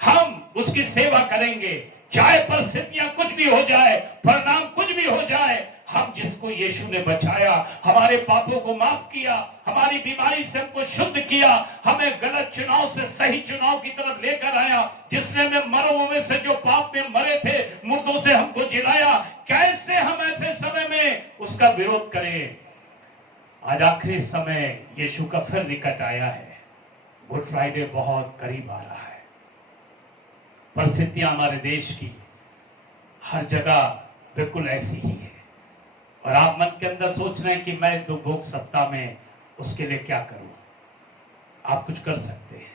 हम उसकी सेवा करेंगे, चाहे परिस्थितियां कुछ भी हो जाए, परिणाम कुछ भी हो जाए। हम जिसको यीशु ने बचाया, हमारे पापों को माफ किया, हमारी बीमारी से हमको शुद्ध किया, हमें गलत चुनाव से सही चुनाव की तरफ लेकर आया, जिसने में मरों में से जो पाप में मरे थे, मुर्दों से हमको जिलाया, कैसे हम ऐसे समय में उसका विरोध करें। आज आखिरी समय यीशु का फिर निकट आया है। गुड फ्राइडे बहुत करीब आ रहा है। परिस्थितियां हमारे देश की हर जगह बिल्कुल ऐसी ही है, और आप मन के अंदर सोच रहे हैं कि मैं दुख भोग सप्ताह में उसके लिए क्या करूं। आप कुछ कर सकते हैं।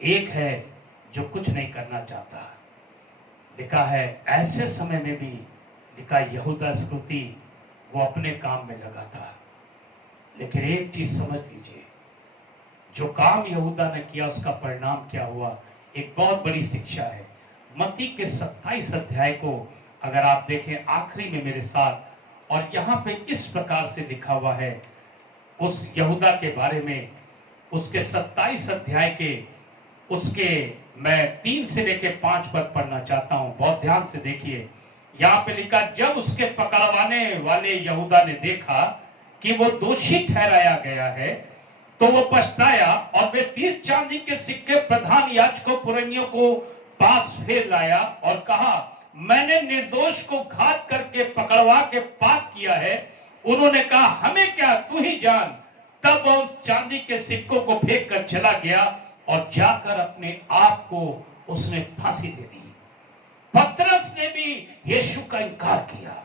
एक है जो कुछ नहीं करना चाहता। लिखा है ऐसे समय में भी, लिखा यहूदा इस्करियोती वो अपने काम में लगा था। लेकिन एक चीज समझ लीजिए, जो काम यहूदा ने किया उसका परिणाम क्या हुआ, एक बहुत बड़ी शिक्षा है। मत्ती के 27 अध्याय को अगर आप देखें, आखिरी में मेरे साथ और यहाँ पे इस प्रकार से लिखा हुआ है उस यहूदा के बारे में, उसके 27 अध्याय के उसके मैं 3 से लेके 5 पद पढ़ना चाहता हूं, बहुत ध्यान से देखिए। यहाँ पे लिखा, जब उसके पकड़वाने वाले यहूदा ने देखा कि वो दोषी ठहराया गया है तो वो पछताया और वे 30 चांदी के सिक्के प्रधान याजकों पुरनियों को पास फेर लाया और कहा, मैंने निर्दोष को घात करके पकड़वा के पाप किया है। उन्होंने कहा, हमें क्या, तू ही जान। तब वो उस चांदी के सिक्कों को फेंक कर चला गया और जाकर अपने आप को उसने फांसी दे दी। पतरस ने भी यीशु का इनकार किया,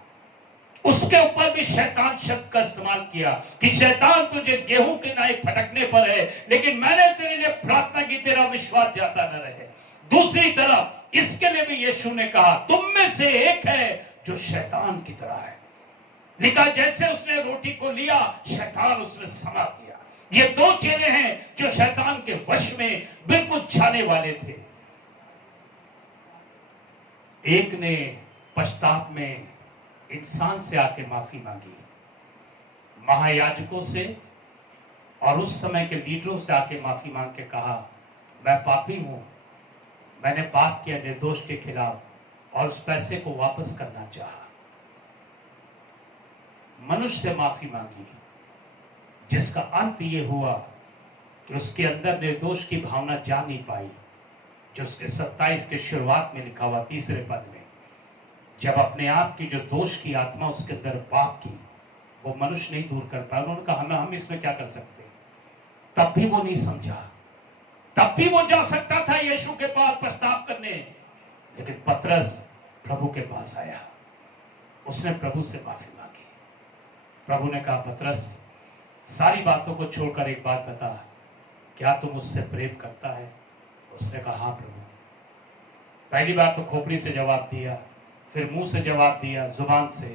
उसके ऊपर भी शैतान शब्द का इस्तेमाल किया कि शैतान तुझे गेहूं के नाई फटकने पर है, लेकिन मैंने तेरे लिए प्रार्थना की तेरा विश्वास जाता न रहे। दूसरी तरफ इसके लिए भी यीशु ने कहा, तुम में से एक है जो शैतान की तरह है। लिखा, जैसे उसने रोटी को लिया शैतान उसमें समा गया। ये 2 चेले हैं जो शैतान के वश में बिल्कुल जाने वाले थे। एक ने पश्चाताप में इंसान से आके माफी मांगी, महायाजकों से और उस समय के लीडरों से आके माफी मांग के कहा, मैं पापी हूं, मैंने पाप किया निर्दोष के खिलाफ और उस पैसे को वापस करना चाहा। मनुष्य से माफी मांगी, जिसका अंत ये हुआ कि उसके अंदर निर्दोष की भावना जा नहीं पाई, जो उसके 27 के शुरुआत में लिखा हुआ 3रे पद में, जब अपने आप की जो दोष की आत्मा उसके अंदर पाप की, वो मनुष्य नहीं दूर कर पाया। उन्होंने कहा, हम इसमें क्या कर सकते। तब भी वो नहीं समझा, तब भी वो जा सकता था यीशु के पास पश्चाताप करने, लेकिन पतरस प्रभु के पास आया, उसने प्रभु से माफी मांगी। प्रभु ने कहा, पतरस सारी बातों को छोड़कर एक बात बता, क्या तू मुझसे प्रेम करता है? उसने कहा, हाँ प्रभु। पहली बात तो खोपड़ी से जवाब दिया, फिर मुंह से जवाब दिया, जुबान से,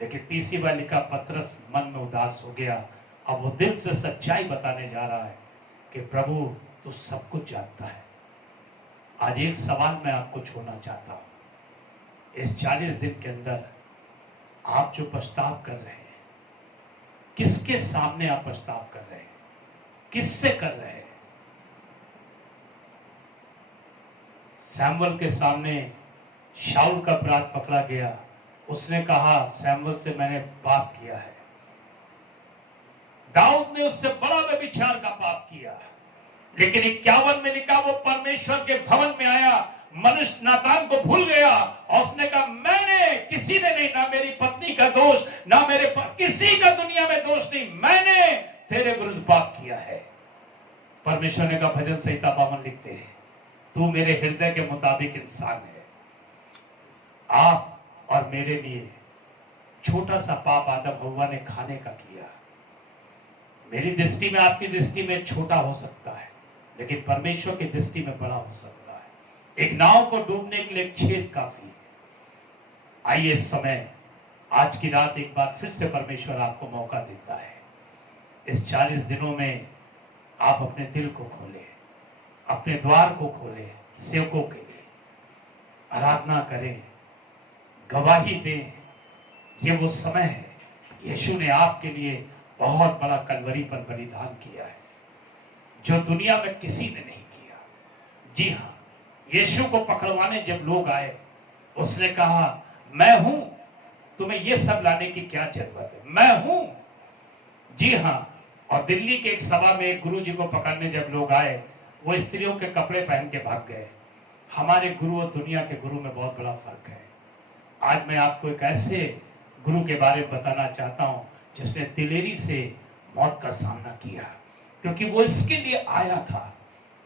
लेकिन तीसरी बार लिखा, पतरस मन में उदास हो गया। अब वो दिल से सच्चाई बताने जा रहा है कि प्रभु तू सब कुछ जानता है। आज एक सवाल मैं आपको छोड़ना चाहता हूं, इस 40 दिन के अंदर आप जो पछतावा कर रहे हैं, किसके सामने आप पछतावा कर रहे हैं, किससे कर रहे हैं? सैमुअल के सामने शाऊल का अपराध पकड़ा गया, उसने कहा, सैमुअल से मैंने पाप किया है। दाऊद ने उससे बड़ा व्यभिचार का पाप किया, लेकिन 51 में लिखा, वो परमेश्वर के भवन में आया, मनुष्य नातान को भूल गया और उसने कहा, मैंने, किसी ने नहीं, ना मेरी पत्नी का दोष, ना मेरे किसी का दुनिया में दोष नहीं, मैंने तेरे विरुद्ध पाप किया है। परमेश्वर ने कहा, भजन संहिता 52 लिखते हैं, तू मेरे हृदय के मुताबिक इंसान है। आप और मेरे लिए छोटा सा पाप आदम हव्वा ने खाने का किया। मेरी दृष्टि में, आपकी दृष्टि में छोटा हो सकता है, लेकिन परमेश्वर की दृष्टि में बड़ा हो सकता है। एक नाव को डूबने के लिए एक छेद काफी है। आइए इस समय, आज की रात एक बार फिर से परमेश्वर आपको मौका देता है। इस 40 दिनों में आप अपने दिल को खोले, अपने द्वार को खोले, सेवकों के लिए आराधना करें, गवाही दें। ये वो समय है, यीशु ने आपके लिए बहुत बड़ा कलवरी पर बलिदान किया है, जो दुनिया में किसी ने नहीं किया। जी हाँ, यीशु को पकड़वाने जब लोग आए, उसने कहा, मैं हूं, तुम्हें ये सब लाने की क्या जरूरत है, मैं हूं। जी हाँ, और दिल्ली के एक सभा में एक गुरु जी को पकड़ने जब लोग आए, वो स्त्रियों के कपड़े पहन के भाग गए। हमारे गुरु और दुनिया के गुरु में बहुत बड़ा फर्क है। आज मैं आपको एक ऐसे गुरु के बारे में बताना चाहता हूं, जिसने दिलेरी से मौत का सामना किया, क्योंकि वो इसके लिए आया था।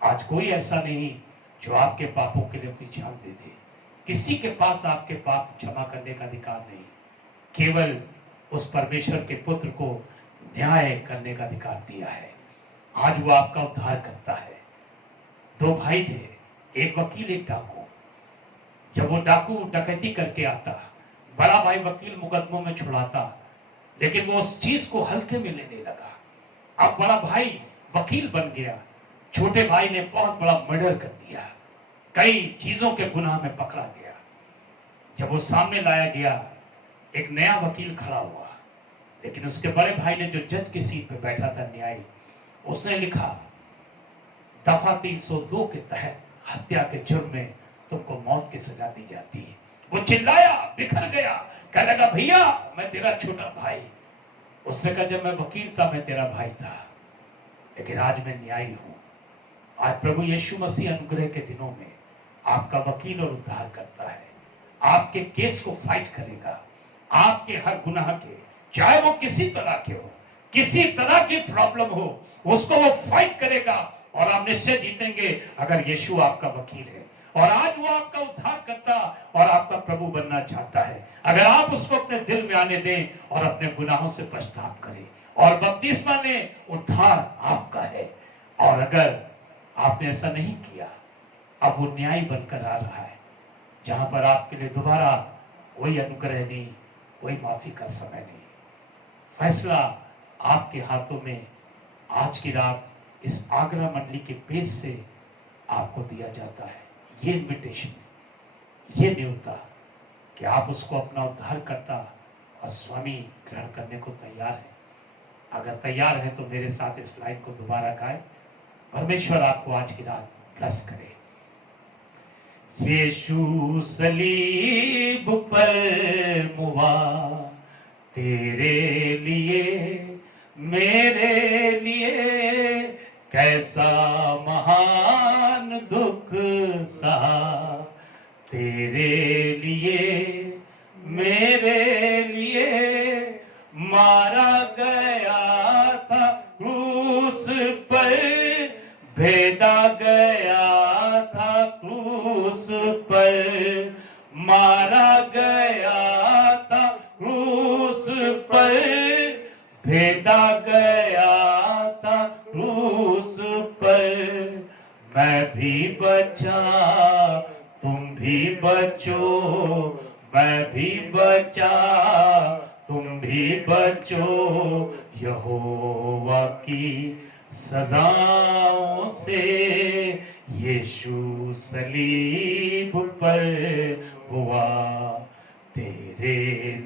आज कोई ऐसा नहीं जो आपके पापों के लिए अपनी जान दे दे। किसी के पास आपके पाप क्षमा करने का अधिकार नहीं, केवल उस परमेश्वर के पुत्र को न्याय करने का अधिकार दिया है। आज वो आपका उद्धार करता है। 2 भाई थे, एक वकील, एक डाकू। जब वो डाकू डकैती करके आता, बड़ा भाई वकील मुकदमों में छुड़ाता, लेकिन वो उस चीज को हल्के में लेने लगा। अब बड़ा भाई वकील बन गया, छोटे भाई ने बहुत बड़ा मर्डर कर दिया, कई चीजों के गुनाह में पकड़ा गया। जब वो सामने लाया गया एक नया वकील खड़ा हुआ, लेकिन उसके बड़े भाई ने जो जज की सीट पे बैठा था न्यायी, उसने लिखा दफा 302 के तहत हत्या के जुर्म में तुमको मौत की सजा दी जाती है। वो चिल्लाया, बिखर गया, कहने लगा भैया मैं तेरा छोटा भाई। उसने कहा जब मैं वकील था मैं तेरा भाई था, लेकिन आज मैं न्यायी हूं। आज प्रभु यीशु मसीह अनुग्रह के दिनों में आपका वकील और उद्धार करता है, आपके केस को फाइट करेगा, आपके हर गुनाह के, चाहे वो किसी तरह के हो, किसी तरह की प्रॉब्लम हो, उसको वो फाइट करेगा और आप निश्चय जीतेंगे अगर यीशु आपका वकील है। और आज वो आपका उद्धार करता और आपका प्रभु बनना चाहता है, अगर आप उसको अपने दिल में आने दें और अपने गुनाहों से पछतावा करें। और बपतिस्मा ने उद्धार आपका है, और अगर आपने ऐसा नहीं किया, अब वो न्याय बनकर आ रहा है, जहां पर आपके लिए दोबारा कोई अनुग्रह नहीं, कोई माफी का समय नहीं। फैसला आपके हाथों में आज की रात इस आगरा मंडली के पेज से आपको दिया जाता है। ये इनविटेशन, ये न्योता कि आप उसको अपना उद्धार करता और स्वामी ग्रहण करने को तैयार है। अगर तैयार है तो मेरे साथ इस लाइन को दोबारा गाए। परमेश्वर आपको आज की रात ब्लेस करे। यीशु सलीब पर मुआ तेरे लिए मेरे लिए, कैसा महान दुख सहा तेरे लिए मेरे लिए, मारा गया था क्रूस पर, भेदा गया था क्रूस पर, मारा गया था क्रूस पर, भेदा गया था क्रूस पर। मैं भी बचा तुम भी बचो, मैं भी बचा तुम भी बचो, यहोवा की सजाओं से। यीशु सलीब पर हुआ तेरे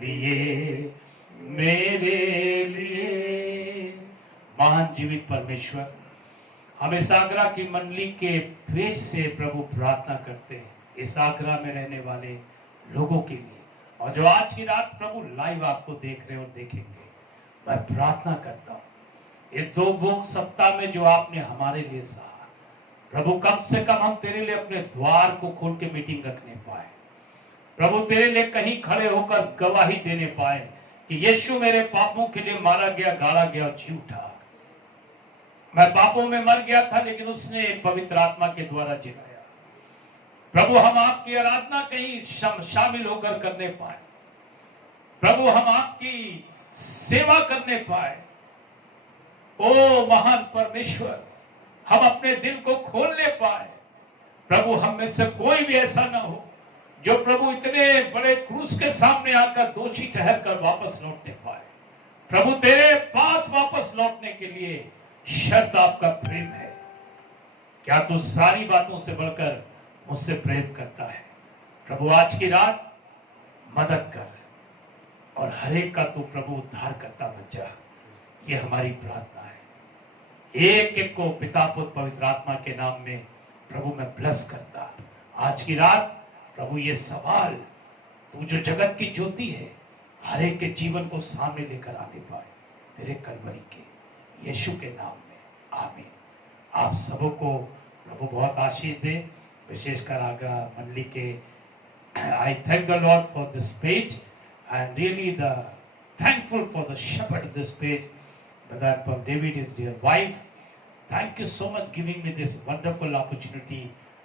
लिए मेरे लिए। महान जीवित परमेश्वर, हम इस आगरा की मंडली के पेज से प्रभु प्रार्थना करते हैं इस आगरा में रहने वाले लोगों के लिए, और जो आज की रात प्रभु लाइव आपको देख रहे और देखेंगे। मैं प्रार्थना करता हूँ इस 2 भोग सप्ताह में जो आपने हमारे लिए सहा, प्रभु कम से कम हम तेरे लिए अपने द्वार को खोल के मीटिंग रखने पाए, प्रभु तेरे लिए कहीं खड़े होकर गवाही देने पाए कि यीशु मेरे पापों के लिए मारा गया, गाड़ा गया और जी उठा। मैं पापों में मर गया था, लेकिन उसने पवित्र आत्मा के द्वारा जिलाया। प्रभु हम आपकी आराधना कहीं शामिल होकर करने पाए, प्रभु हम आपकी सेवा करने पाए। ओ महान परमेश्वर, हम अपने दिल को खोलने पाए। प्रभु हम में से कोई भी ऐसा ना हो जो प्रभु इतने बड़े क्रूस के सामने आकर दोषी ठहर कर वापस लौटने पाए। प्रभु तेरे पास वापस लौटने के लिए शर्त आपका प्रेम है। क्या तू सारी बातों से बढ़कर मुझसे प्रेम करता है? प्रभु आज की रात मदद कर और हर एक का तू प्रभु उद्धार करता बन जा, ये हमारी प्रार्थना है। एक एक को पिता पुत्र पवित्र आत्मा के नाम में प्रभु मैं ब्लेस करता। आज की रात प्रभु ये सवाल तू जो जगत की ज्योति है, हर एक के जीवन को सामने लेकर आने पाए तेरे कलवरी के यीशु के नाम में, आमीन। आप सबों को प्रभु बहुत आशीष दे, विशेषकर आगरा मंडली के। आई thank the Lord for this page and really the thankful for the shepherd of this page, Brother Paul David, his dear wife. Thank you so much giving me this wonderful opportunity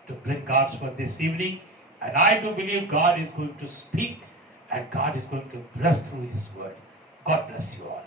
to bring God's word this evening, and I do believe God is going to speak and God is going to bless through his word. God bless you all.